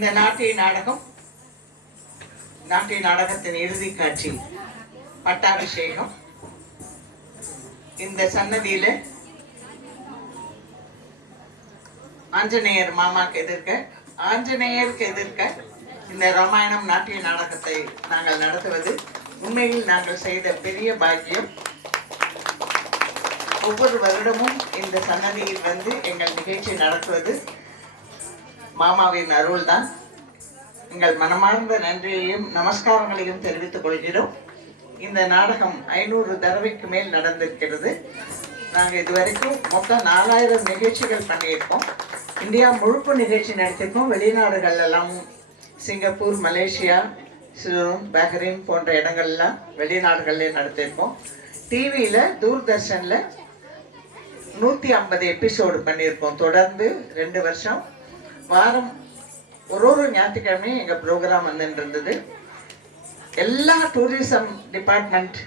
இந்த நாட்டிய நாடகம் நாட்டிய நாடகத்தின் இறுதி காட்சி பட்டாபிஷேகம். இந்த சன்னதியில ஆஞ்சநேயர் மாமாக்கு எதிர்க்க ஆஞ்சநேயருக்கு எதிர்க்க இந்த ராமாயணம் நாட்டிய நாடகத்தை நாங்கள் நடத்துவது. உண்மையில் நாங்கள் செய்த பெரிய பாக்கியம். ஒவ்வொரு வருடமும் இந்த சன்னதியில் வந்து எங்கள் நிகழ்ச்சி நடத்துவது. மாமாவின் அருள் தான் எங்கள் மனமார்ந்த நன்றியையும் நமஸ்காரங்களையும் தெரிவித்துக் கொள்கிறோம். இந்த நாடகம் ஐநூறு தடவைக்கு மேல் நடந்திருக்கிறது. நாங்கள் இதுவரைக்கும் மொத்தம் நாலாயிரம் நிகழ்ச்சிகள் பண்ணியிருக்கோம். இந்தியா முழுக்க நிகழ்ச்சி நடத்தியிருக்கோம். வெளிநாடுகள் எல்லாம் சிங்கப்பூர் மலேசியா சிலோன் பஹ்ரைன் போன்ற இடங்கள்லாம் வெளிநாடுகள்லேயே நடத்தியிருக்கோம். டிவியில் தூர்தர்ஷனில் நூற்றி ஐம்பது எபிசோடு பண்ணியிருக்கோம். தொடர்ந்து ரெண்டு வருஷம் வாரம் ஒரு ஒரு ஞாயிற்றுக்கிழமையும் எங்கள் ப்ரோக்ராம் வந்துட்டு இருந்தது எல்லா டூரிசம் டிபார்ட்மெண்ட்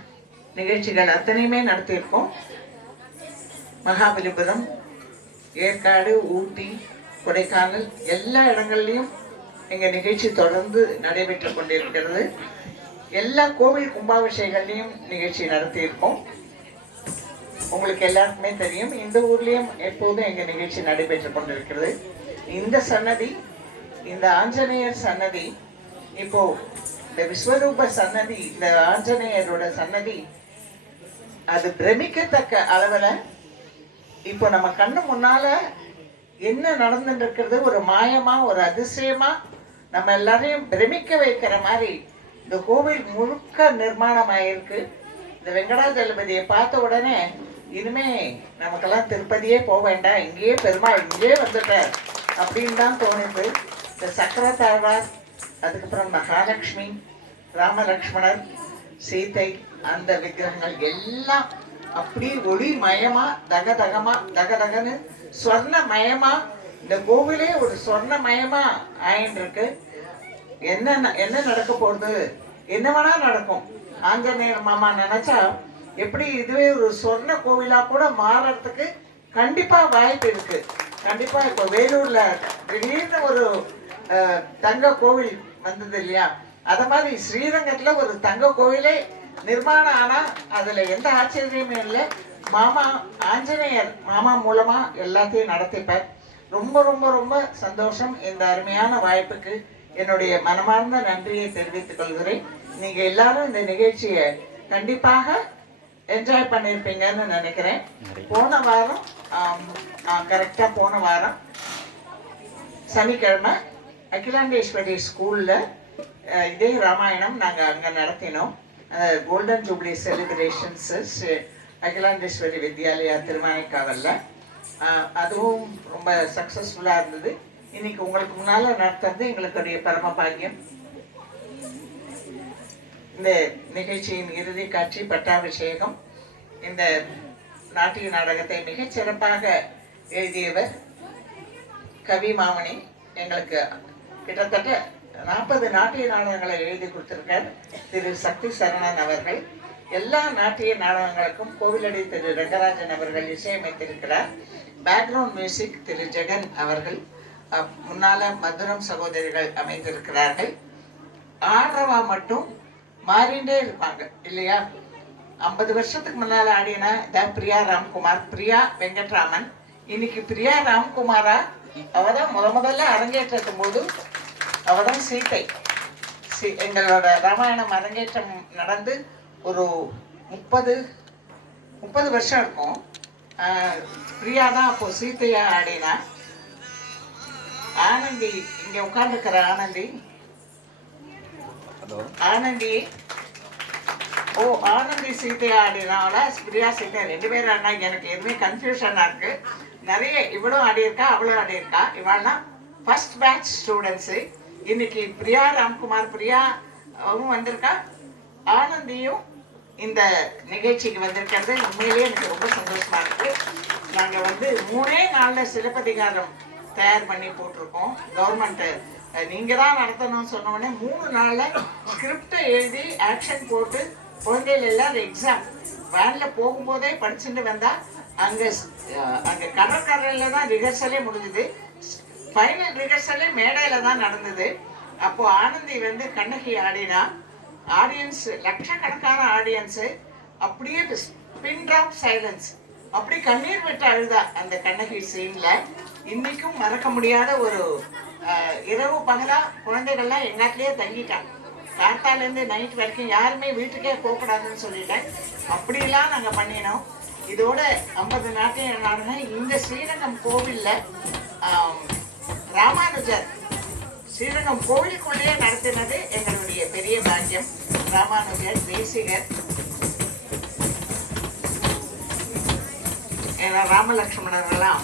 நிகழ்ச்சிகள் அத்தனையுமே நடத்தியிருக்கோம். மகாபலிபுரம் ஏற்காடு ஊட்டி கொடைக்கானல் எல்லா இடங்கள்லையும் எங்கள் நிகழ்ச்சி தொடர்ந்து நடைபெற்று கொண்டிருக்கிறது. எல்லா கோவில் கும்பாபிஷேகங்களையும் நிகழ்ச்சி நடத்தியிருக்கோம். உங்களுக்கு எல்லாருக்குமே தெரியும். இந்த ஊர்லேயும் எப்போதும் எங்கள் நிகழ்ச்சி நடைபெற்று கொண்டிருக்கிறது. இந்த சன்னதி இந்த ஆஞ்சநேயர் சன்னதி இப்போ இந்த விஸ்வரூப சன்னதி இந்த ஆஞ்சநேயரோட சன்னதி அது பிரமிக்கத்தக்க அளவில் இப்போ நம்ம கண்ணு முன்னால என்ன நடந்துட்டு இருக்கிறது ஒரு மாயமா ஒரு அதிசயமா நம்ம எல்லாரையும் பிரமிக்க வைக்கிற மாதிரி இந்த கோவில் முழுக்க நிர்மாணம் ஆயிருக்கு இந்த வெங்கடாஜலபதியை பார்த்த உடனே இனிமே நமக்கெல்லாம் திருப்பதியே போக வேண்டாம். இங்கேயே பெருமாள் இங்கேயே வந்துட்டார். அப்படின்னு தான் தோணுது. இந்த சக்கர தாழ்வார் அதுக்கப்புறம் மகாலட்சுமி ராமலக்ஷ்மணர் சீதை அந்த விக்கிரகங்கள் எல்லாம் அப்படியே ஒளி மயமா தக தகமா தக தகன்னு சொர்ண மயமா இந்த கோவிலே ஒரு சொர்ண மயமா ஆயின்னு என்ன என்ன நடக்க போகுது? என்ன வேணா நடக்கும். ஆஞ்சநேயர் மாமா நினைச்சா எப்படி இதுவே ஒரு சொர்ண கோவிலா கூட மாறறதுக்கு கண்டிப்பா வாய்ப்பு இருக்கு. கண்டிப்பா இப்போ வேலூர்ல திடீர்னு ஒரு தங்க கோவில் வந்தது இல்லையா? அத மாதிரி ஸ்ரீரங்கத்துல ஒரு தங்க கோவிலே நிர்மாணம் ஆனா அதுல எந்த ஆச்சரியமும் இல்லை. மாமா ஆஞ்சநேயர் மாமா மூலமா எல்லாத்தையும் நடத்திப்பார். ரொம்ப ரொம்ப ரொம்ப சந்தோஷம் இந்த அருமையான வாய்ப்புக்கு. என்னுடைய மனமார்ந்த நன்றியை தெரிவித்துக் கொள்கிறேன். நீங்க எல்லாரும் இந்த நிகழ்ச்சியை கண்டிப்பாக என்ஜாய் பண்ணியிருப்பீங்கன்னு நினைக்கிறேன். போன வாரம் கரெக்டாக போன வாரம் சனிக்கிழமை அகிலாண்டேஸ்வரி ஸ்கூலில் இதே ராமாயணம் நாங்கள் அங்கே நடத்தினோம். Golden jubilee celebrations Akilandeswari Vidyalaya திருவானைக்காவலில் அதுவும் ரொம்ப சக்ஸஸ்ஃபுல்லாக இருந்தது. இன்னைக்கு உங்களுக்கு முன்னால் நடத்துறது எங்களுடைய பரம பாக்கியம். இந்த நிகழ்ச்சியின் இறுதி காட்சி பட்டாபிஷேகம். இந்த நாட்டிய நாடகத்தை மிகச் சிறப்பாக எழுதியவர் கவி மாமணி. எங்களுக்கு கிட்டத்தட்ட நாற்பது நாட்டிய நாடகங்களை எழுதி கொடுத்திருக்கார். திரு. சக்தி சரணன் அவர்கள். எல்லா நாட்டிய நாடகங்களுக்கும் கோவிலடி திரு. ரங்கராஜன் அவர்கள் இசையமைத்திருக்கிறார். Background music Thiru. ஜெகன் அவர்கள். முன்னால மதுரம் சகோதரிகள் அமைந்திருக்கிறார்கள். ஆடுறவா மட்டும் மாறிண்டே இருப்பாங்க இல்லையா? ஐம்பது வருஷத்துக்கு முன்னால ஆடினா இதான் பிரியா ராம்குமார் பிரியா வெங்கட்ராமன். இன்னைக்கு பிரியா ராம்குமாரா அவதான் முத முதல்ல அரங்கேற்றத்தும் போது அவதான் சீதை சி- எங்களோட ராமாயணம் அரங்கேற்றம் நடந்து ஒரு முப்பது முப்பது வருஷம் இருக்கும். பிரியா தான் அப்போ சீதையா ஆடினா. ஆனந்தி இங்க உட்கார்ந்துருக்கிற ஆனந்தி. ஆனந்தி ஓ ஆனந்தி சீதை ஆடினால பிரியா சீதை ரெண்டு பேரும் ஆடினா எனக்கு எதுவுமே கன்ஃபியூஷனாக இருக்குது நிறைய இவளும் ஆடியிருக்கா அவளும் ஆடியிருக்கா. இவள்லாம் ஃபஸ்ட் பேட்ச் ஸ்டூடெண்ட்ஸு இன்னைக்கு பிரியா ராம்குமார் பிரியாவும் வந்திருக்கா. ஆனந்தியும் இந்த நிகழ்ச்சிக்கு வந்திருக்கிறது உண்மையிலேயே எனக்கு ரொம்ப சந்தோஷமாக இருக்குது நாங்கள் வந்து மூணே நாளில் சிலப்பதிகாரம் தயார் பண்ணி போட்டிருக்கோம். கவர்மெண்ட்டு நீங்கள் தான் நடத்தணும்னு சொன்ன உடனே மூணு நாளில் ஸ்கிரிப்டை எழுதி ஆக்ஷன் போட்டு குழந்தைகள் எல்லாம் எக்ஸாம் வேனில் போகும்போதே படிச்சுட்டு வந்தால் அங்கே அங்கே கடற்கரையில் தான் ரிஹர்சலே முடிஞ்சுது. ஃபைனல் ரிஹர்சலே மேடையில் தான் நடந்தது. அப்போ ஆனந்தி வந்து கண்ணகி ஆடினா ஆடியன்ஸ் லட்சக்கணக்கான ஆடியன்ஸு அப்படியே பின் ட்ராப் சைலன்ஸ் அப்படி கண்ணீர் விட்டு அழுதா அந்த கண்ணகி சீனில் இன்னைக்கும் மறக்க முடியாத ஒரு இரவு பகலாக குழந்தைகள்லாம் எங்காட்டிலேயே தங்கிட்டாங்க. காத்தாலேருந்து நைட் வரைக்கும் யாருமே வீட்டுக்கே போகக்கூடாதுன்னு சொல்லிட்டேன் அப்படிலாம் நாங்கள் பண்ணினோம். இதோட ஐம்பது நாட்டையும் நாடுனா இந்த ஸ்ரீரங்கம் கோவிலில் ராமானுஜர் ஸ்ரீரங்கம் கோவிலுக்குள்ளேயே நடத்தினது எங்களுடைய பெரிய பாக்கியம். ராமானுஜர் தேசிகர் ஏன்னா ராமலக்ஷ்மணர்கள்லாம்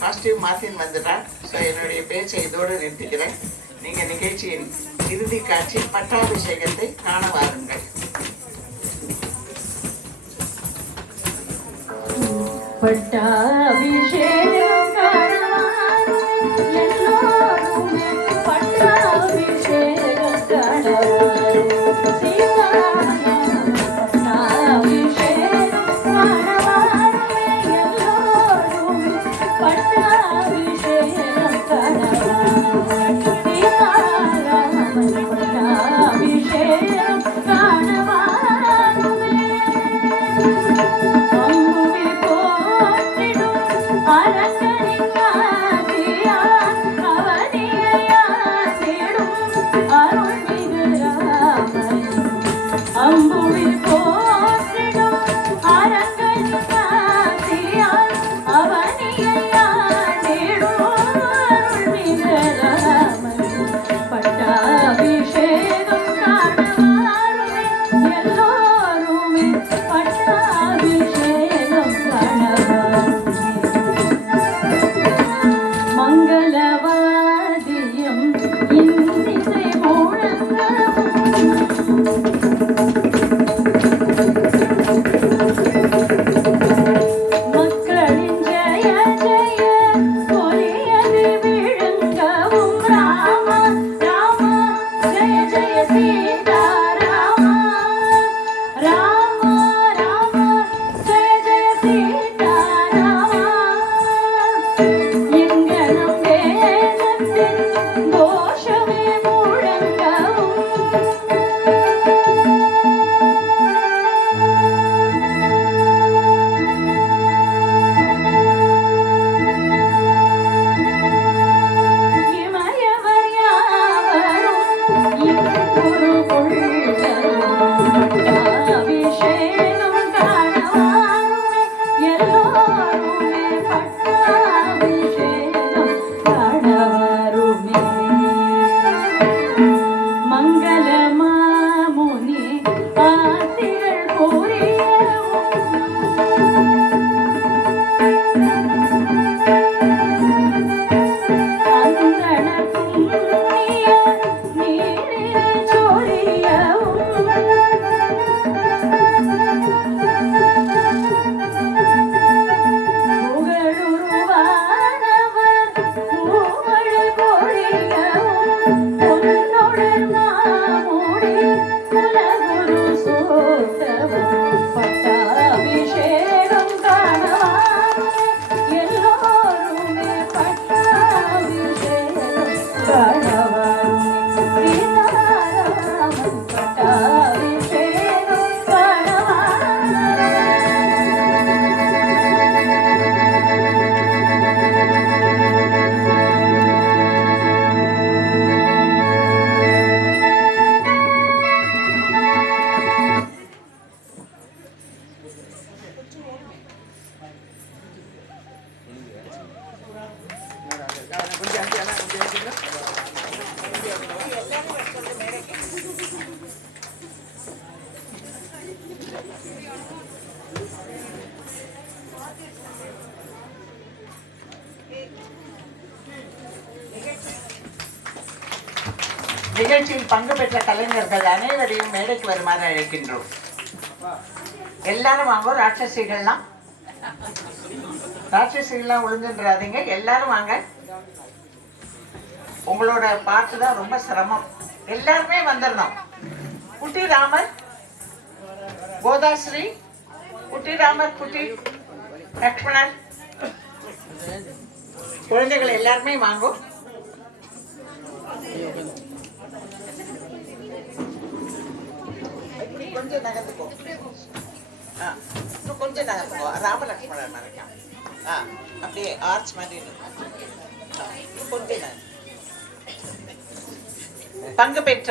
காஸ்டியூம் மாற்றின்னு வந்துட்டார். ஸோ என்னுடைய பேச்சை இதோடு நிறுத்திக்கிறேன். நீங்கள் நிகழ்ச்சியின் இறுதி காட்சி பட்டாபிஷேகத்தை காண வாருங்கள். பட்டாபிஷேகம். நிகழ்ச்சியில் பங்கு பெற்ற கலைஞர்கள் அனைவரையும் மேடைக்கு வருமாறு அழைக்கின்றோம். எல்லாரும் வாங்க ராட்சசிகள்லாம். ராட்சசிகள்லாம் விழுந்துன்றாதீங்க எல்லாரும் வாங்க. உங்களோட பாட்டு தான் ரொம்ப சிரமம். எல்லாருமே வந்துடணும். குட்டி ராமர் கோதாஸ்ரீ குட்டி ராமர் குட்டி லக்ஷ்மணன். குழந்தைகள் எல்லாருமே வாங்கும் கொஞ்சம் நகர்ந்துக்கோ. ஆ இன்னும் கொஞ்சம் நகர்ந்துக்கோ. ராமலக்ஷ்மணன் மறைக்காம ஆ அப்படியே ஆர்ச் மாதிரி இருக்கு. ஆ, இன்னும் கொஞ்சம். பங்கு பெற்ற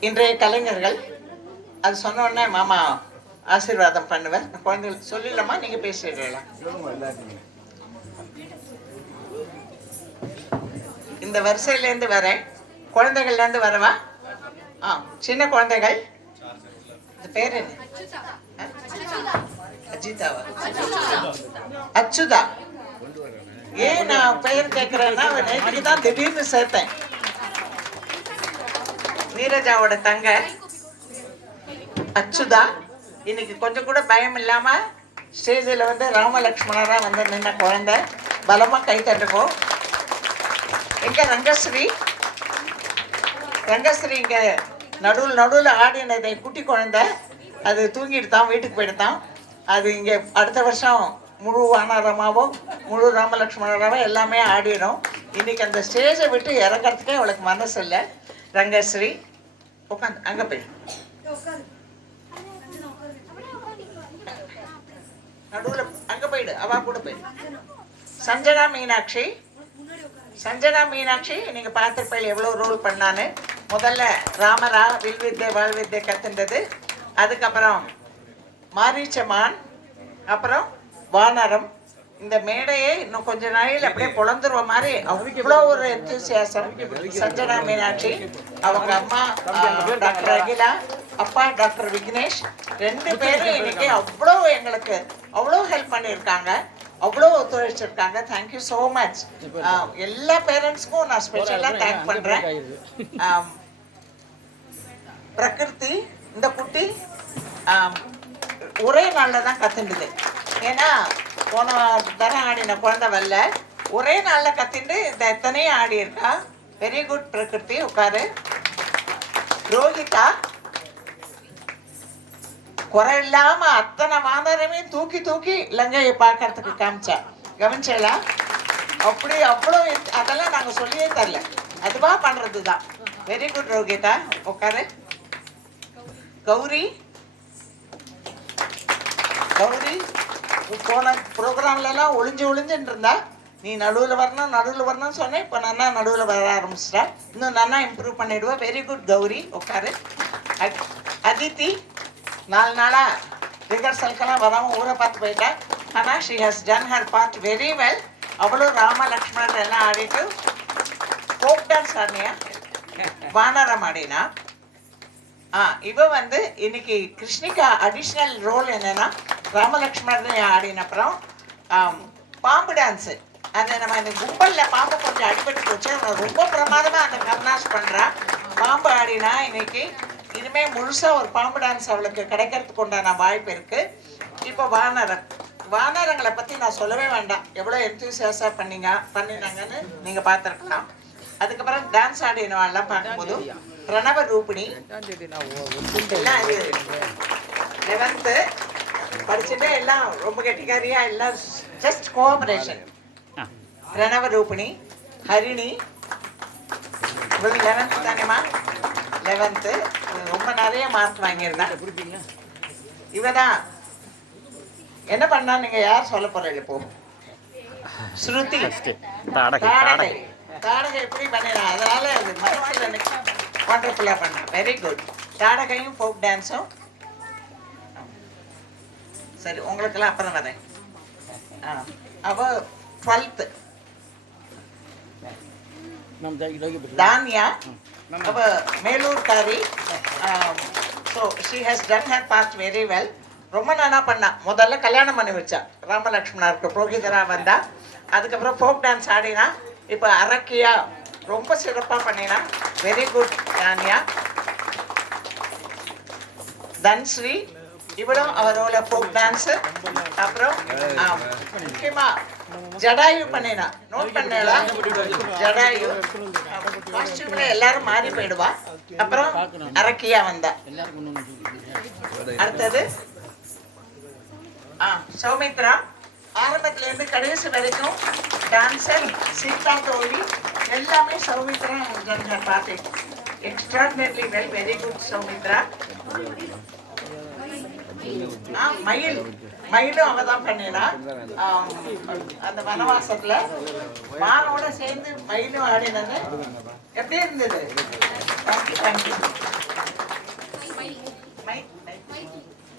இன்றைய கலைஞர்கள் அது சொன்ன உடனே மாமா ஆசீர்வாதம் பண்ணுவேன் குழந்தைகளுக்கு சொல்லிடலாமா? நீங்க பேசுறீங்களா இந்த வரிசையில இருந்து வரேன். குழந்தைகள்ல இருந்து வரவா? ஆ சின்ன குழந்தைகள்? இந்த பேர் என்ன? அஜிதாவா? அச்சுதா. ஏன் நான் பெயர் கேட்கிறேன்னா அவன் நேற்றுக்கு தான் திடீர்னு சேர்த்தேன். நீரஜாவோட தங்க. அச்சுதா. இன்னைக்கு கொஞ்சம் கூட பயம் இல்லாம ஸ்டேஜில் வந்து ராமலக்ஷ்மணரா வந்து நின்ன குழந்தை. பலமா கை தட்டுக்கோ. எங்கே ரங்கஸ்ரீ? ரங்கஸ்ரீ இங்க நடுவில் நடுவில் ஆடினதை குட்டி குழந்தை அது தூங்கிட்டு தான் வீட்டுக்கு போயிடுதான் அது இங்கே அடுத்த வருஷம் முழு வானரமாவோ முழு ராமலக்ஷ்மணராகவும் எல்லாமே ஆடிடும். இன்றைக்கி அந்த ஸ்டேஜை விட்டு இறக்கிறதுக்கே அவளுக்கு மனசு இல்லை. ரங்கஸ்ரீ உட்காந்து அங்கே போய். நடுவில் அங்கே போயிடு அவா கூட போயிடு. சஞ்சனா மீனாட்சி சஞ்சனா மீனாட்சி நீங்கள் பார்த்துருப்பேன் எவ்வளோ ரோல் பண்ணான்னு. முதல்ல ராமரா வில்வித்தை வாழ்வித்தை வாழ் அதுக்கப்புறம் மாரீச்சமான் அப்புறம் வானரம். இந்த மேடையே இன்னும் கொஞ்ச நாளையில் அப்படியே பொழந்துருவ மாதிரி அவ்வளோ ஒரு எந்தூசியாசம் சஞ்சனா மீனாட்சி அவங்க அம்மா டாக்டர் அகிலா அப்பா டாக்டர் விக்னேஷ் ரெண்டு பேரும் இன்னைக்கு அவ்வளோ எங்களுக்கு அவ்வளோ ஹெல்ப் பண்ணியிருக்காங்க. அவ்வளோ ஒத்துழைச்சிருக்காங்க. தேங்க்யூ ஸோ மச் எல்லா பேரண்ட்ஸ்க்கும் நான் ஸ்பெஷலாக தேங்க் பண்ணுறேன் பிரகிருதி இந்த குட்டி ஒரே நாளில் தான் கத்துண்டுது ஏன்னா போன தரம் ஆடின குழந்தை வரல. ஒரே நாளில் கத்திண்டு இந்த எத்தனையும் ஆடி இருக்கா? வெரி குட் பிரகிருதி உட்காரு. ரோஹிதா குறை இல்லாம அத்தனை வானரமே தூக்கி தூக்கி லங்கையை பார்க்கறதுக்கு காமிச்சா. கவனிச்சலா அப்படி அவ்வளோ அதெல்லாம் நாங்கள் சொல்லியே தரல. அதுவாக பண்ணுறது தான் வெரி குட் ரோகிதா உட்காரு. கௌரி? கௌரி போன ப்ரோக்ராம்ல ஒளிஞ்சு ஒளிஞ்சுன்னு இருந்தா நீ நடுவில் வரணும் நடுவில் வரணும்னு சொன்னேன் இப்போ நன்னா நடுவில் வர ஆரம்பிச்சிட்டா. இன்னும் நன்னா இம்ப்ரூவ் பண்ணிடுவா. Very good Gowri. உட்காரு அதித்தி நாலு நாளாக ரிஹர்சல்க்கெல்லாம் வராமல் ஊரை பார்த்து போயிட்டா. ஆனால் she has done her part very well அவ்வளோ ராம லக்ஷ்மணர் எல்லாம் ஆடிட்டு ஃபோக் டான்ஸ் ஆடினியா? வானரம் ஆடினா? ஆ இவ வந்து இன்னைக்கு கிருஷ்ணிகா அடிஷ்னல் ரோல் என்னன்னா ராமலக்ஷ்மணன் ஆடினப்புறம் அப்புறம் பாம்பு டான்ஸு அது நம்ம இந்த கும்பலில் பாம்பு கொஞ்சம் அடிபட்டு போச்சு. அவனை ரொம்ப பிரமாதமாக அந்த கர்னாஸ் பண்ணுறா பாம்பு ஆடினா இன்னைக்கு இனிமேல் முழுசாக ஒரு பாம்பு டான்ஸ் அவளுக்கு கிடைக்கிறதுக்கு உண்டான வாய்ப்பு இருக்குது இப்போ வானரம் வானரங்களை பற்றி நான் சொல்லவே வேண்டாம். எவ்வளோ எந்தூசியாஸாக பண்ணீங்க பண்ணினாங்கன்னு நீங்கள் பார்த்துருக்கலாம். அதுக்கப்புறம் டான்ஸ் ஆடினவாள்லாம் பார்க்கும்போது பிரணவ ரூபிணி. லெவன்த்து படிச்சுட்டு எல்லாம் ரொம்ப கெட்டிக்காரியா எல்லாம் ஜஸ்ட் கோஆபரேஷன் பிரணவ ரூபிணி ஹரிணி. உங்களுக்கு லெவன்த்து தானேம்மா? லெவன்த்து ரொம்ப நிறைய மார்க் வாங்கியிருந்தா. இவ தான் என்ன பண்ணா நீங்க யார் சொல்ல போறீங்க இப்போ? ஸ்ருதி. தாடகை தாடகை. எப்படி பண்ணினா? அதனால அது மனசுல வண்டர்ஃபுல்லாக பண்ணா. வெரி குட் தாடகையும் ஃபோக் டான்ஸும் சரி உங்களுக்கெல்லாம் அப்புறம் வரேன். ஆ அவ டுவெல்த்து தானியா அவ மேலூர்காரி. So she has done her part very well ரொம்ப நல்லா பண்ணா. முதல்ல கல்யாணம் பண்ணி வச்சா. ராமலக்ஷ்மணருக்கு. புரோகிதரா வந்தா. அதுக்கப்புறம் ஃபோக் டான்ஸ் ஆடினா. இப்போ அரக்கியா ரொம்ப சிறப்பாக பண்ணினா. வெரி குட் தானியா தன்ஸ்ரீ இவளும் அவரோட ஃபோக் டான்ஸ் அப்புறம் முக்கியமா ஜடாயு பண்ணினா. நோட் பண்ணலா ஜடாயு. காஸ்டியூம்ல எல்லாரும் மாறி போயிடுவா. அப்புறம் அரக்கியா வந்தா. அடுத்தது ஆ சௌமித்ரா. ஆரம்பத்துல இருந்து கடைசி வரைக்கும் டான்சர் சீதா தோழி எல்லாமே சௌமித்ரா ஜனங்க பார்த்தேன் extraordinary well very good Soumitra மயில். மயிலும் அவ தான் பண்ணினா அந்த வனவாசத்துல மானோட சேர்ந்து மயிலும் ஆடினது. எப்படி இருந்தது? தேங்க்யூ தேங்க்யூ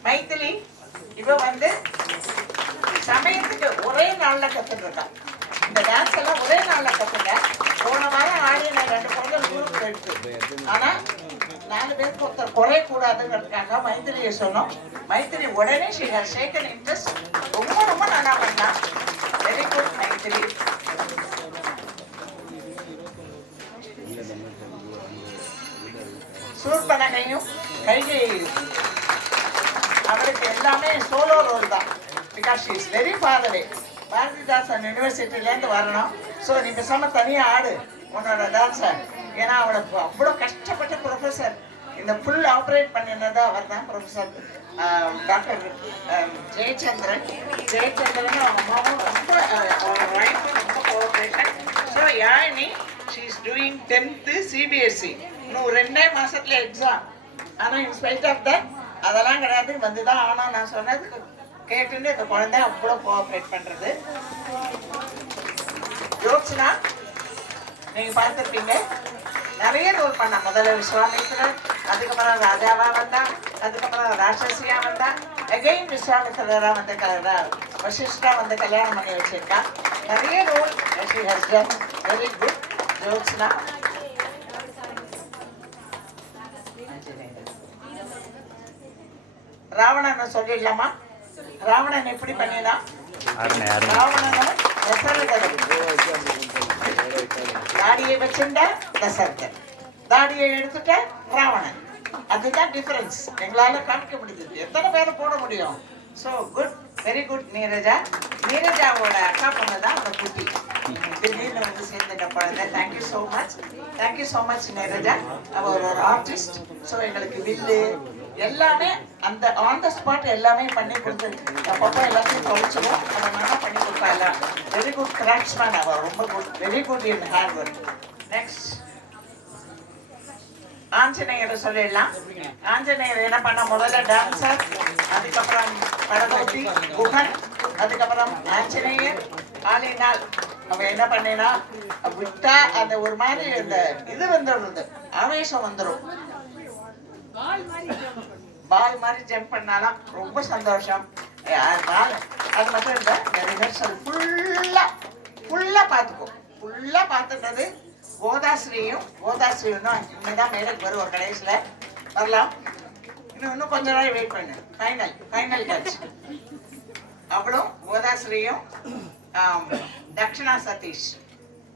மைத்திலி இவ வந்து சமயத்துக்கு ஒரே நாள்ல கத்துட்டு இருக்கா. இந்த டான்ஸ் எல்லாம் ஒரே நாள்ல கத்துக்க போன வாரம் ஆடின ரெண்டு இருக்கு ஆனா நாலு பேருக்கு ஒருத்தர் குறைய கூடாதுங்கிறதுக்காக மைத்திரியை சொன்னோம் மைத்திரி உடனே ஷி ஹஸ் டேக்கன் இன்ட்ரெஸ்ட் ரொம்ப ரொம்ப நல்லா பண்ணா வெரி குட் மைத்திரி. சூர்பனகையும் கைகை. அவருக்கு எல்லாமே சோலோ ரோல் தான். பிகாஸ் ஷீ இஸ் வெரி ஃபாதரே பாரதிதாசன் யூனிவர்சிட்டிலேருந்து வரணும். ஸோ நீ சொன்ன தனியாக ஆடு. உன்னோட டான்ஸை ஏன்னா அவளுக்கு அவ்வளோ கஷ்டப்பட்ட ப்ரொஃபஸர் இந்த ஃபுல் ஆப்ரேட் பண்ணினது அவர் தான் ப்ரொஃபஸர் டாக்டர் ஜெயச்சந்திரன். ஜெயச்சந்திரன் அவங்க அம்மாவும் ரொம்ப அவங்க ஒய்ஃபும் ரொம்ப cooperation so Yazhini she is doing tenth CBSE இன்னும் ரெண்டே மாதத்துல எக்ஸாம் ஆனால் இன்ஸ்பைட் ஆஃப் தட் அதெல்லாம் கிடையாது. வந்து தான் ஆனால் நான் சொன்னது கேட்டுட்டு இந்த குழந்தை அவ்வளோ கோஆப்ரேட் பண்ணுறது யோசிச்சுனா நீங்கள் பார்த்துருப்பீங்க. நிறைய ரோல் பண்ணா முதல்ல விஸ்வாமித்திரன் அதுக்கப்புறம் ராஜாவா வந்தா அதுக்கப்புறம் ராட்சசியா வந்தா அகைன் விஸ்வாமித்திரரா வந்து வசிஷ்டா வந்து கல்யாணம் பண்ணி வச்சிருக்கா. நிறைய role she has done very good Jyotsna ராவணனை சொல்லிடலாமா? ராவணன் எப்படி பண்ணினா தசரதனும் தாடியை வச்சிருந்த தசரதன் தாடியை எடுத்துட்ட ராவணன். அதுதான் டிஃபரன்ஸ் எங்களால காமிக்க முடியுது எத்தனை பேர் போட முடியும்? So good very good Neeraja. நீரஜாவோட அக்கா பொண்ணு தான் அந்த குட்டி. திடீர்னு வந்து சேர்ந்துட்ட குழந்தை. Thank you so much thank you so much Neeraja. அவ ஒரு ஆர்டிஸ்ட் ஸோ எங்களுக்கு வில்லு எல்லாமே அந்த ஆன் த ஸ்பாட் எல்லாமே பண்ணி கொடுத்து அப்பப்போ எல்லாத்தையும் தொலைச்சிடும் அதை நல்லா பண்ணி கொடுப்பா எல்லாம் வெரி குட் கிராஃப்ட்ஸ்மேன் அவர். ரொம்ப good very good in hand work next ஆஞ்சநேயரை சொல்லிடலாம். ஆஞ்சநேயர் என்ன பண்ண முதல்ல டான்சர் அதுக்கப்புறம் படகோட்டி குகன் அதுக்கப்புறம் ஆஞ்சநேயர் ஆலினால் அவ என்ன பண்ணினா விட்டா அந்த ஒரு மாதிரி இந்த இது வந்துடுறது ஆவேசம் வந்துடும் பால் மாதிரி ஜம்ப் பண்ணாலாம் ரொம்ப சந்தோஷம். பால் அது மட்டும் இல்லை ரிஹர்சல் ஃபுல்லாக ஃபுல்லாக பார்த்துக்கும் ஃபுல்லாக பார்த்துட்டது கோதாஸ்ரீயும் கோதாஸ்ரீயும் தான். இனிமேதான் மேடைக்கு வருவோம் கடைசியில். வரலாம். இன்னும் இன்னும் கொஞ்ச நாள் வெயிட் பண்ணு. ஃபைனல் ஃபைனல் டச் அவளும் கோதாஸ்ரீயும் தக்ஷணா சதீஷ்.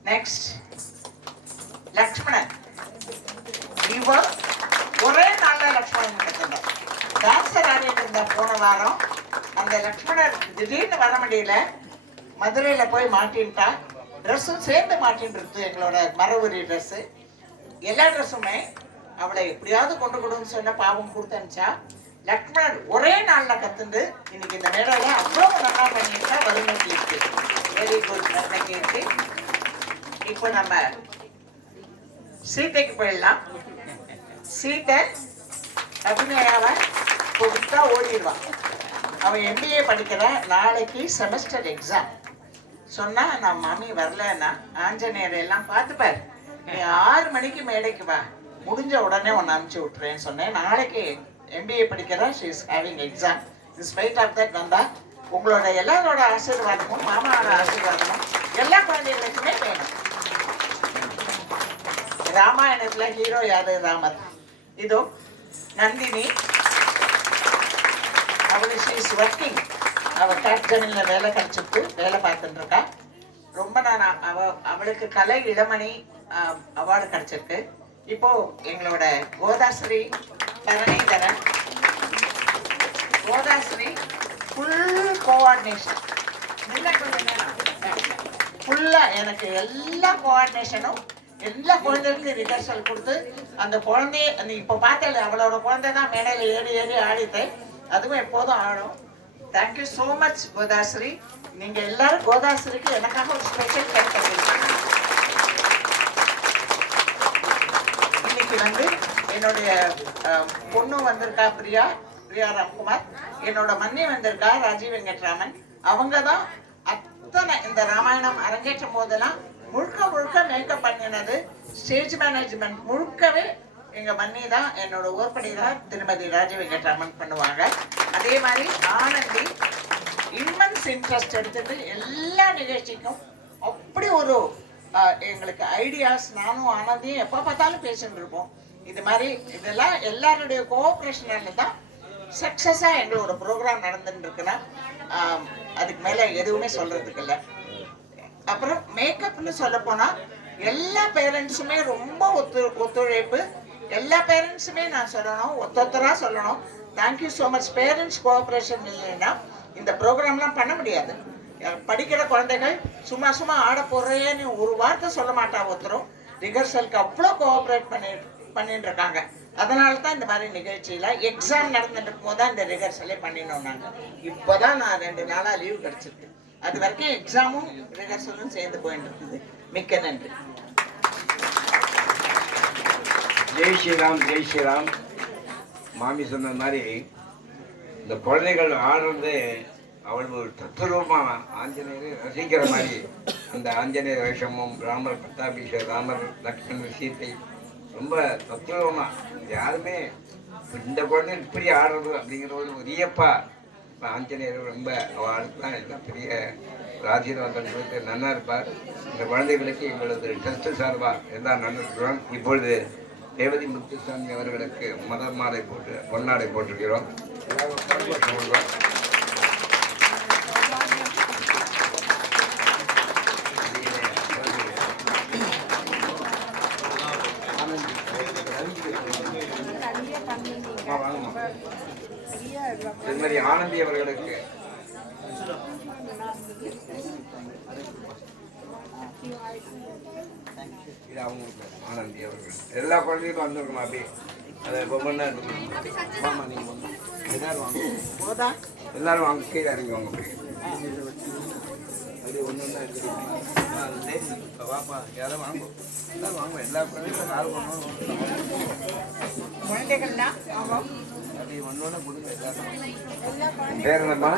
நெக்ஸ்ட் லக்ஷ்மணன். இவர் ஒரே நாளில் லக்ஷ்மணன் கிடைச்சிருந்தார் டான்ஸர் ஆடிட்டு இருந்த போன வாரம் அந்த லக்ஷ்மணர் திடீர்னு வர முடியல மதுரையில் போய் மாட்டின்ட்டா. ட்ரெஸ்ஸும் சேர்ந்து மாட்டின்னு எங்களோட மரவுரி ட்ரெஸ்ஸு எல்லா ட்ரெஸ்ஸுமே அவளை எப்படியாவது கொண்டு கொடுன்னு சொன்ன பாவம் கொடுத்து அனுப்பிச்சா. லக்ஷ்மணர் ஒரே நாளில் கத்துண்டு இன்னைக்கு இந்த மேடையில் அவ்வளோ நல்லா பண்ணியிருக்கா வறுமை இருக்கு வெரி குட் நன்மைக்கு இப்போ நம்ம சீதைக்கு போயிடலாம். சீட்டை அபிநயாவை கொடுத்தா ஓடிடுவான். அவன் எம்பிஏ படிக்கிற நாளைக்கு செமஸ்டர் எக்ஸாம் சொன்னால் நான் மாமி வரலன்னா ஆஞ்சநேயர் எல்லாம் பார்த்துப்பார் நீ ஆறு மணிக்கு மேடைக்கு வா. முடிஞ்ச உடனே உன்னை அனுப்பிச்சி விட்றேன்னு சொன்னேன். நாளைக்கு எம்பிஏ படிக்கிறா she is having exam in spite of that வந்தா உங்களோட எல்லாரோட ஆசீர்வாதமும் மாமாவோட ஆசீர்வாதமும் எல்லா குழந்தைகளுக்குமே வேணும். ராமாயணத்தில் ஹீரோ யாரு? ராமர். இதோ நந்தினி அவள் இஸ் ஒர்க்கிங் அவ கேப்டனில் வேலை கிடச்சிட்டு வேலை பார்த்துட்டு இருக்கா. ரொம்ப நான் அவ அவளுக்கு கலை இளமணி அவார்டு கிடைச்சிருக்கு. இப்போ எங்களோட கோதாஸ்ரீ தரணிதரன் கோதாஸ்ரீ ஃபுல் கோஆர்டினேஷன் ஃபுல்லா எனக்கு எல்லா கோஆர்டினேஷனும் எல்லா குழந்தைகளுக்கும் ரிஹர்சல் கொடுத்து அந்த குழந்தைய அந்த இப்போ பார்த்தல அவளோட குழந்தை தான் மேடையில் ஏறி ஏறி ஆடித்தேன் அதுவும் எப்போதும் ஆடும். Thank you so much Godhasri. நீங்கள் எல்லாரும் கோதாஸ்ரீக்கு எனக்காக ஒரு ஸ்பெஷல் கிடைக்கிறது இன்னைக்கு வந்து என்னுடைய பொண்ணு வந்திருக்கா பிரியா பிரியா ராம்குமார். என்னோட மன்னி வந்திருக்கா ராஜீவ் வெங்கட்ராமன். அவங்க தான் அத்தனை இந்த ராமாயணம் அரங்கேற்றும் போதெல்லாம் முழுக்க முழுக்க மேக்கப் பண்ணினது ஸ்டேஜ் மேனேஜ்மெண்ட் முழுக்கவே எங்கள் மன்னி தான் என்னோட ஓர்படி தான் திருமதி ராஜீவ் வெங்கட்ராமன் பண்ணுவாங்க. அதே மாதிரி ஆனந்தி இம்மன்ஸ் இன்ட்ரெஸ்ட் எடுத்துட்டு எல்லா நிகழ்ச்சிக்கும் அப்படி ஒரு எங்களுக்கு ஐடியாஸ் நானும் ஆனந்தியும் எப்போ பார்த்தாலும் பேசிட்டு இருப்போம். இது மாதிரி இதெல்லாம் எல்லாருடைய கோஆப்ரேஷனால தான் சக்ஸஸாக எங்களோட ப்ரோக்ராம் நடந்துட்டு இருக்குன்னா அதுக்கு மேலே எதுவுமே சொல்கிறதுக்கு இல்லை. அப்புறம் மேக்கப்னு சொல்ல போனால் எல்லா பேரண்ட்ஸுமே ரொம்ப ஒத்து ஒத்துழைப்பு. எல்லா பேரண்ட்ஸுமே நான் சொல்லணும் ஒத்தொத்தராக சொல்லணும். Thank you so much parents cooperation இல்லைன்னா இந்த ப்ரோக்ராம்லாம் பண்ண முடியாது. படிக்கிற குழந்தைகள் சும்மா சும்மா ஆட போடுறேன்னு ஒரு வார்த்தை சொல்ல மாட்டா ஒருத்தரும். ரிஹர்சலுக்கு அவ்வளோ கோஆப்ரேட் பண்ணி பண்ணிட்டு இருக்காங்க அதனால தான் இந்த மாதிரி நிகழ்ச்சியில் எக்ஸாம் நடந்துட்டு இருக்கும்போது தான் இந்த ரிஹர்சலே பண்ணினோம் நாங்கள் இப்போ தான் நான் ரெண்டு நாளாக லீவ் கிடச்சிருக்கு. அது வரைக்கும் எக்ஸாமும் ரிஹர்சலும் சேர்ந்து போயிட்டு இருக்குது மிக்க நன்றி. ஜெய் ஸ்ரீராம் ஜெய் ஸ்ரீராம். மாமி சொன்ன மாதிரி இந்த குழந்தைகள் ஆடுறது அவ்வளவு தத்துவமாக ஆஞ்சநேயரை ரசிக்கிற மாதிரி. அந்த ஆஞ்சநேயர் வேஷமும் ராமர் பட்டாபிஷேக ராமர் லக்ஷ்மண சீத்தை ரொம்ப தத்துவமாக யாருமே இந்த குழந்தை இப்படி ஆடுறது அப்படிங்கிற ஒரு வியப்பாக இப்போ ஆஞ்சநேயர் ரொம்ப அவளுக்குலாம் எல்லாம் பெரிய ஒரு ஆசீர்வாதம் கொடுத்து நன்னா இருப்பார். இந்த குழந்தைகளுக்கு எங்களது டெஸ்ட் சார்பாக எல்லாம் நன்றிருக்கிறோம் இப்பொழுது தேவதி முத்துசாமி அவர்களுக்கு மத மாலை போட்டு பொன்னாடை போட்டிருக்கிறோம் அம்மா, வாங்கம்மா. திருமதி ஆனந்தி அவர்களுக்கு. இது அவங்களுக்கு ஆனந்தி அவர்கள். எல்லா குழந்தையும் வந்திருக்கணும் அப்படியே அதை ஒவ்வொன்றா இருக்கணும் வாமா நீங்கள் வாங்க. எல்லாரும் வாங்க. போதா எல்லாரும் வாங்க கீழே இறங்கி வாங்க அப்படி ஒன்று ஒன்றா இருக்கிறீங்க வாப்பா யாரும் வாங்க. எல்லாரும் வாங்க. எல்லா குழந்தையும் யாரும் பண்ணணும் ஆமாம். பேர் என்னம்மா?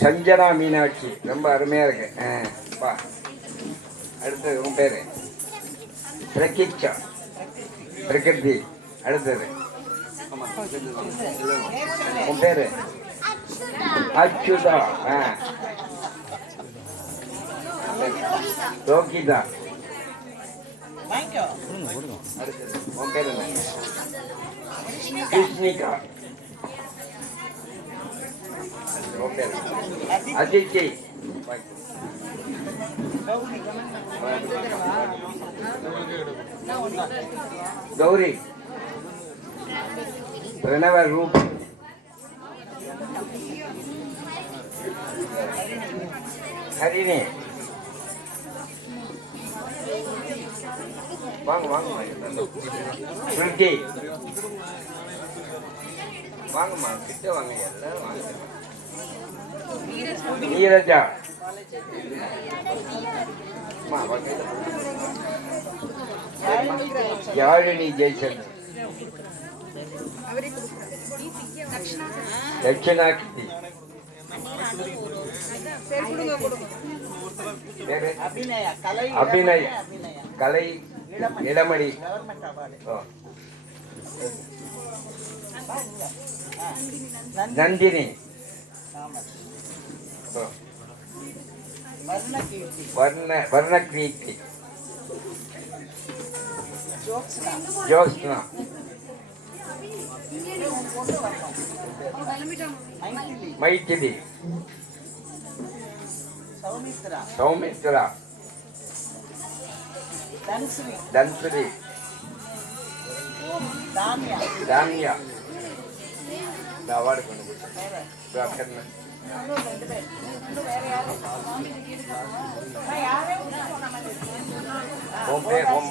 சஞ்சனா மீனாட்சி. ரொம்ப அருமையாக இருக்கு. வா. அடுத்தது உன் பேர்? பிரகிச்சா பிரகிருதி அடுத்தது. உன் பேர்? அச்சுதா. ஆ. அடுத்தது. உன் பேர் என்ன? கிருஷ்ணிகா உன் பேர் அதித்தி கௌரி பிரணவ ரூப் வாங்க வாங்க. ஸ்ருதி வாங்கம்மா கிட்ட வாங்க எல்லாரும் வாங்க. நீரஜா. யாழினி ஜெய்சன். தட்சிணாகிருதி பேரு? அபிநயா. கலை அபிநய் அபிநயா கலை இளமணி கவர்மெண்ட் அவார்டு ஓ. நந்தினி தன்சுரி. தாமியா இந்த அவார்டு கொண்டு இன்னும் ரெண்டு பேர். இன்னும் வேற யாரும் நான் யாரையும் சொன்ன மாதிரி உன் பேர் உன்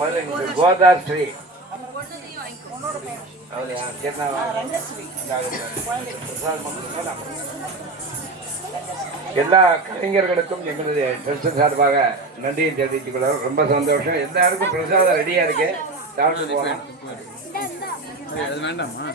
எல்லா கலைஞர்களுக்கும் எங்களுடைய ட்ரஸ்ட் சார்பாக நன்றியை தெரிவித்துக் கொள்கிறோம். ரொம்ப சந்தோஷம். எல்லாருக்கும் பிரசாதம் ரெடியா இருக்கு. சாப்பிட்டு போகலாம் அது வேண்டாமா?